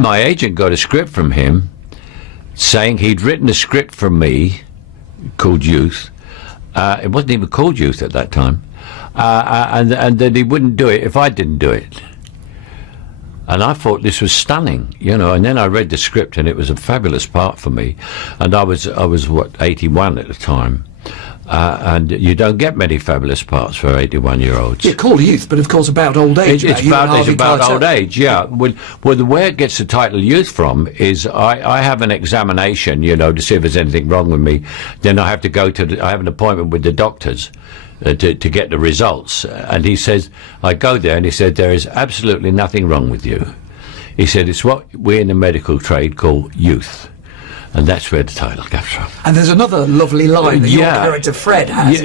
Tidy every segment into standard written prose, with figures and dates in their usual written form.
My agent got a script from him saying he'd written a script for me called Youth. It wasn't even called Youth at that time. And that he wouldn't do it if I didn't do it. And I thought this was stunning, you know. And then I read the script, and it was a fabulous part for me. And I was what, 81 at the time. And you don't get many fabulous parts for 81-year-olds. Yeah, called Youth, but of course about old age. It's about old age, yeah. Well, the way it gets the title Youth from is I have an examination, you know, to see if there's anything wrong with me. Then I have to go to I have an appointment with the doctors to get the results. And he says, I go there, and he said, there is absolutely nothing wrong with you. He said, it's what we in the medical trade call youth. And that's where the title comes from. And there's another lovely line that your character Fred has.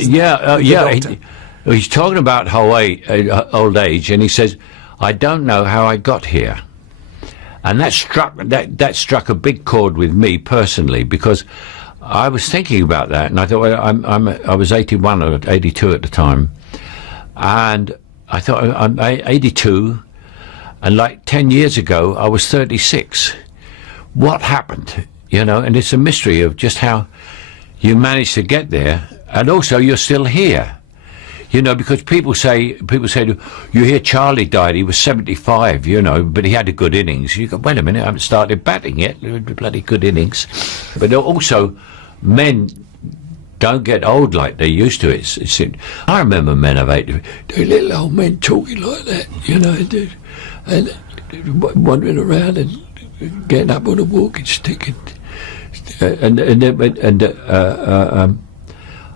He's talking about old age, and he says, I don't know how I got here. And that struck a big chord with me personally, because I was thinking about that, and I thought, well, I was 81 or 82 at the time, and I thought, I'm 82, and like 10 years ago, I was 36. What happened? You know, and it's a mystery of just how you managed to get there, and also you're still here. You know, because people say, you hear Charlie died, he was 75, you know, but he had a good innings. You go, wait a minute, I haven't started batting yet, bloody good innings. But also, men don't get old like they used to. I remember men of 80, the little old men talking like that, you know, and wandering around and getting up on a walking stick, and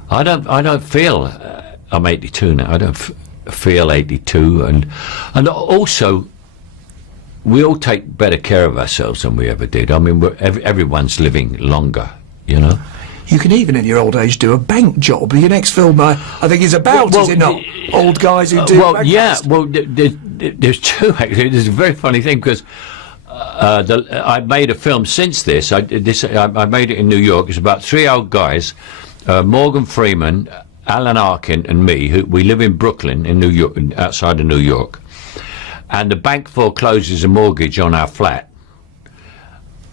I don't feel I'm 82 now. I don't feel 82, and also we all take better care of ourselves than we ever did. I mean, everyone's living longer, you know. You can even in your old age do a bank job. Your next film, I think, is about, is it not? Old guys who do bank jobs. Well, there's two, actually. There's a very funny thing, because I made a film since this. I made it in New York. It's about three old guys, Morgan Freeman, Alan Arkin, and me. We live in Brooklyn, in New York, outside of New York. And the bank forecloses a mortgage on our flat,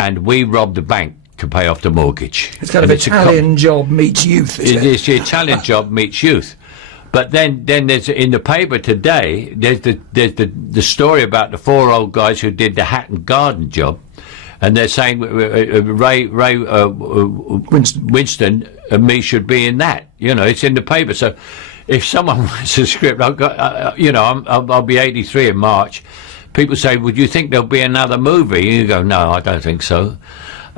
and we rob the bank to pay off the mortgage. It's kind of Italian job meets youth, isn't it? It's the Italian job meets youth. But then there's, in the paper today, there's the story about the four old guys who did the Hatton Garden job, and they're saying Winston and me should be in that. You know, it's in the paper. So if someone writes a script, I've got, I'll be 83 in March. People say, would you think there'll be another movie? And you go, no, I don't think so.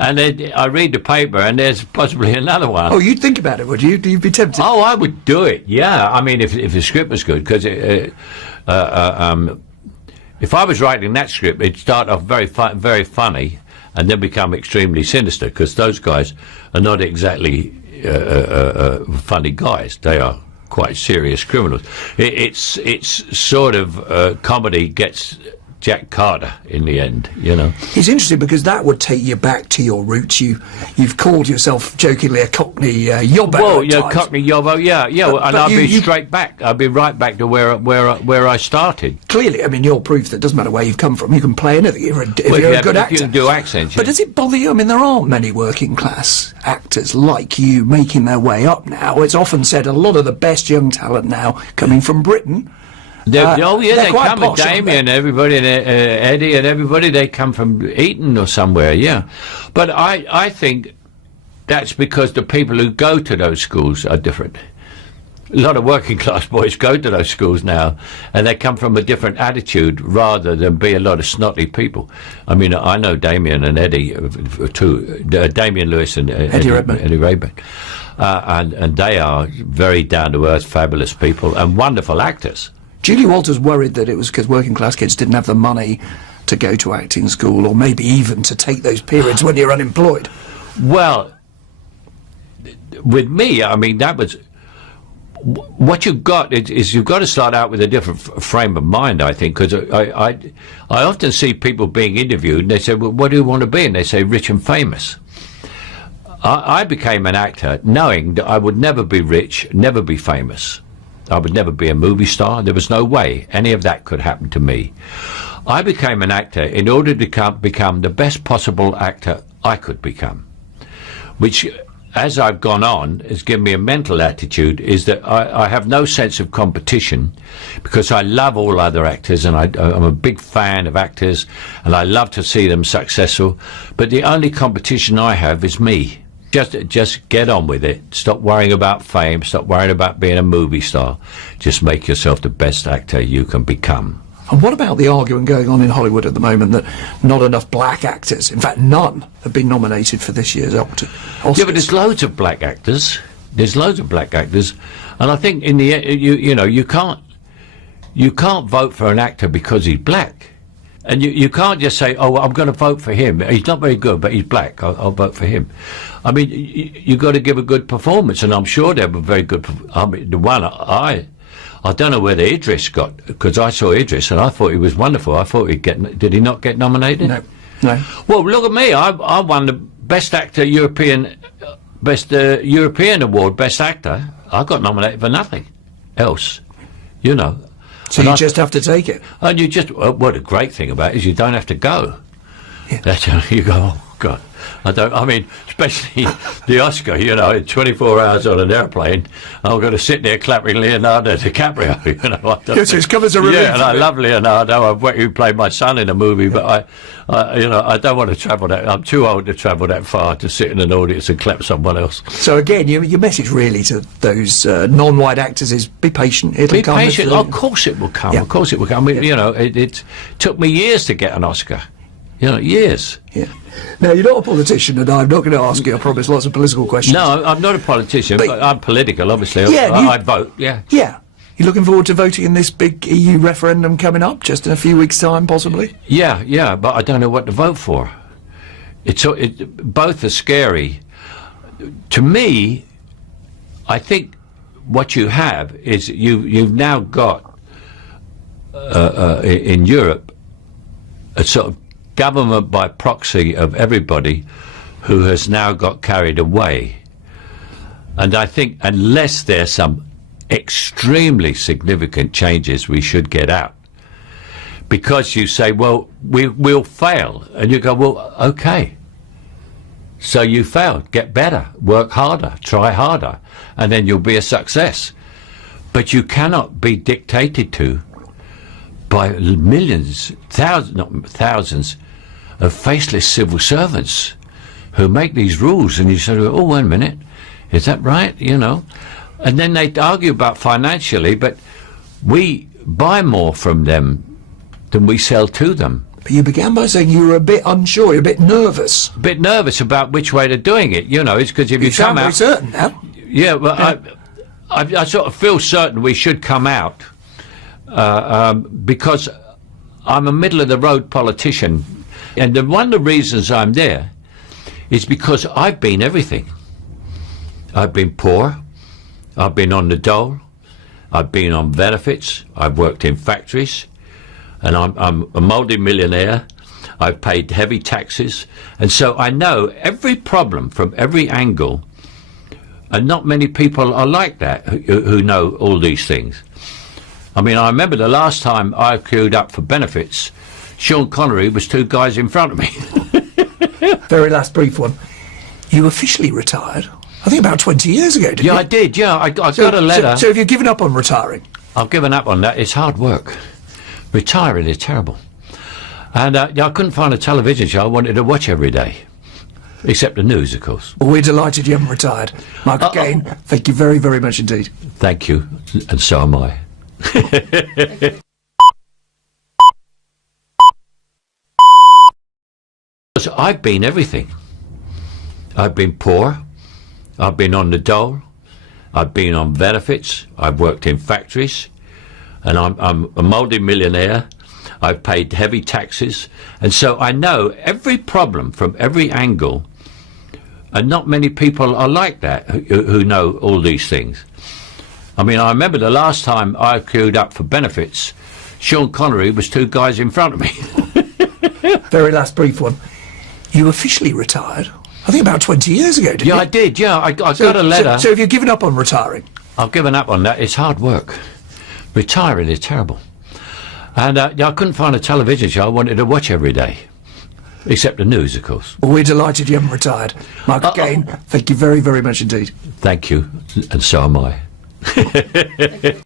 And then I read the paper, and there's possibly another one. Oh, you'd think about it, would you? You'd be tempted? Oh, I would do it, yeah. I mean, if the script was good, because if I was writing that script, it'd start off very funny, and then become extremely sinister, because those guys are not exactly funny guys. They are quite serious criminals. It's sort of comedy gets Jack Carter in the end, you know. It's interesting because that would take you back to your roots. You've called yourself jokingly a Cockney yobbo. Well, yeah, Cockney yobbo, yeah. And I'll be straight back. I'll be right back to where I started. Clearly, I mean, you're proof that doesn't matter where you've come from. You can play anything. If you're a good actor. You can do accents. But does it bother you? I mean, there aren't many working class actors like you making their way up now. It's often said a lot of the best young talent now coming from Britain. They come with Damien and everybody, and Eddie and everybody. They come from Eton or somewhere, yeah. But I think that's because the people who go to those schools are different. A lot of working class boys go to those schools now, and they come from a different attitude rather than be a lot of snotty people. I mean, I know Damien and Eddie too, Damien Lewis and Eddie Redmayne. And they are very down to earth, fabulous people, and wonderful actors. Julie Walters worried that it was because working class kids didn't have the money to go to acting school, or maybe even to take those periods when you're unemployed. Well, with me, I mean, that was what you've got is you've got to start out with a different frame of mind, I think, because I often see people being interviewed and they say, well, what do you want to be? And they say rich and famous. I became an actor knowing that I would never be rich, never be famous. I would never be a movie star. There was no way any of that could happen to me. I became an actor in order to become the best possible actor I could become, which, as I've gone on, has given me a mental attitude, is that I have no sense of competition, because I love all other actors, and I'm a big fan of actors, and I love to see them successful. But the only competition I have is me. Just get on with it. Stop worrying about fame. Stop worrying about being a movie star. Just make yourself the best actor you can become. And what about the argument going on in Hollywood at the moment that not enough black actors, in fact none, have been nominated for this year's Oscars? Yeah, but there's loads of black actors. There's loads of black actors, and I think in the end, you can't vote for an actor because he's black, and you can't just say, oh, I'm going to vote for him. He's not very good, but he's black. I'll vote for him. I mean, you got to give a good performance, and I'm sure they were very good. I mean, the one I don't know whether Idris got, because I saw Idris and I thought he was wonderful. I thought did he not get nominated? No. Well, look at me. I won the Best Actor European Award, Best Actor. I got nominated for nothing else, So you just have to take it. And what a great thing about it is you don't have to go. Yeah. You go, oh, God. Especially the Oscar, in 24 hours on an airplane, I'm going to sit there clapping Leonardo DiCaprio, Yes, it's come as a relief. Yeah, and I love Leonardo. He played my son in a movie, but I don't want to travel that. I'm too old to travel that far to sit in an audience and clap someone else. So again, your message really to those non-white actors is be patient. It'll come. Be patient. Of course it will come. Yeah. Of course it will come. It took me years to get an Oscar. Years. Yeah. Now, you're not a politician, and I'm not going to ask you, I promise, lots of political questions. No, I'm not a politician, but I'm political, obviously. Yeah, I vote, yeah. Yeah. You're looking forward to voting in this big EU referendum coming up, just in a few weeks' time, possibly? Yeah, but I don't know what to vote for. Both are scary. To me, I think what you have is you've now got, in Europe, a sort of government by proxy of everybody who has now got carried away. And I think unless there's some extremely significant changes, we should get out. Because you say, well, we'll fail. And you go, well, okay. So you failed. Get better. Work harder. Try harder. And then you'll be a success. But you cannot be dictated to by millions, thousands of faceless civil servants who make these rules, and you say, oh, wait a minute, is that right? And then they argue about financially, but we buy more from them than we sell to them. But you began by saying you were a bit unsure, you're a bit nervous. A bit nervous about which way they're doing it, it's because if you come out... You sound very certain now. Yeah, well, I sort of feel certain we should come out because I'm a middle-of-the-road politician. And one of the reasons I'm there is because I've been everything. I've been poor. I've been on the dole. I've been on benefits. I've worked in factories. And I'm a multi-millionaire. I've paid heavy taxes. And so I know every problem from every angle. And not many people are like that who know all these things. I remember the last time I queued up for benefits, Sean Connery was two guys in front of me. Very last brief one. You officially retired, I think about 20 years ago, didn't you? Yeah, I did, yeah. I got a letter. So have you given up on retiring? I've given up on that. It's hard work. Retiring is terrible. And I couldn't find a television show I wanted to watch every day. Except the news, of course. Well, we're delighted you haven't retired. Michael Caine, thank you very, very much indeed. Thank you, and so am I. I've been everything. I've been poor. I've been on the dole. I've been on benefits. I've worked in factories. And I'm a multi-millionaire. I've paid heavy taxes. And so I know every problem from every angle. And not many people are like that who know all these things. I remember the last time I queued up for benefits, Sean Connery was two guys in front of me. Very last brief one. You officially retired, I think about 20 years ago, didn't you? Yeah, I did, yeah. I got a letter. So have you given up on retiring? I've given up on that. It's hard work. Retiring is terrible. And I couldn't find a television show I wanted to watch every day. Except the news, of course. Well, we're delighted you haven't retired. Michael Caine, thank you very, very much indeed. Thank you, and so am I.